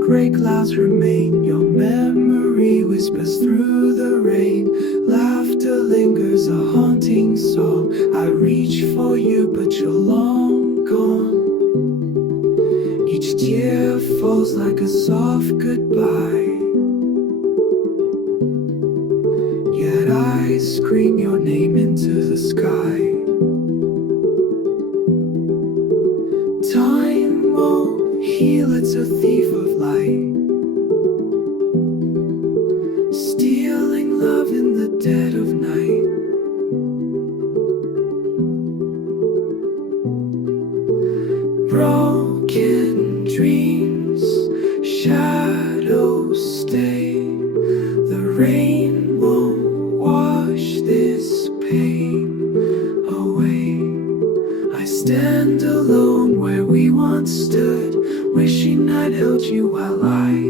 gray clouds remain. Your memory whispers through the rain. Laughter lingers, a haunting song. I reach for you, but you're long gone. Each tear falls like a soft goodbye. Yet I scream your name into the sky. Time won't heal, it's a thief of light, stealing love in the dead of night. Broken dreams, shadows stay. The rain won't wash this pain away. I stand alone where we once stood, wishing I'd held you while I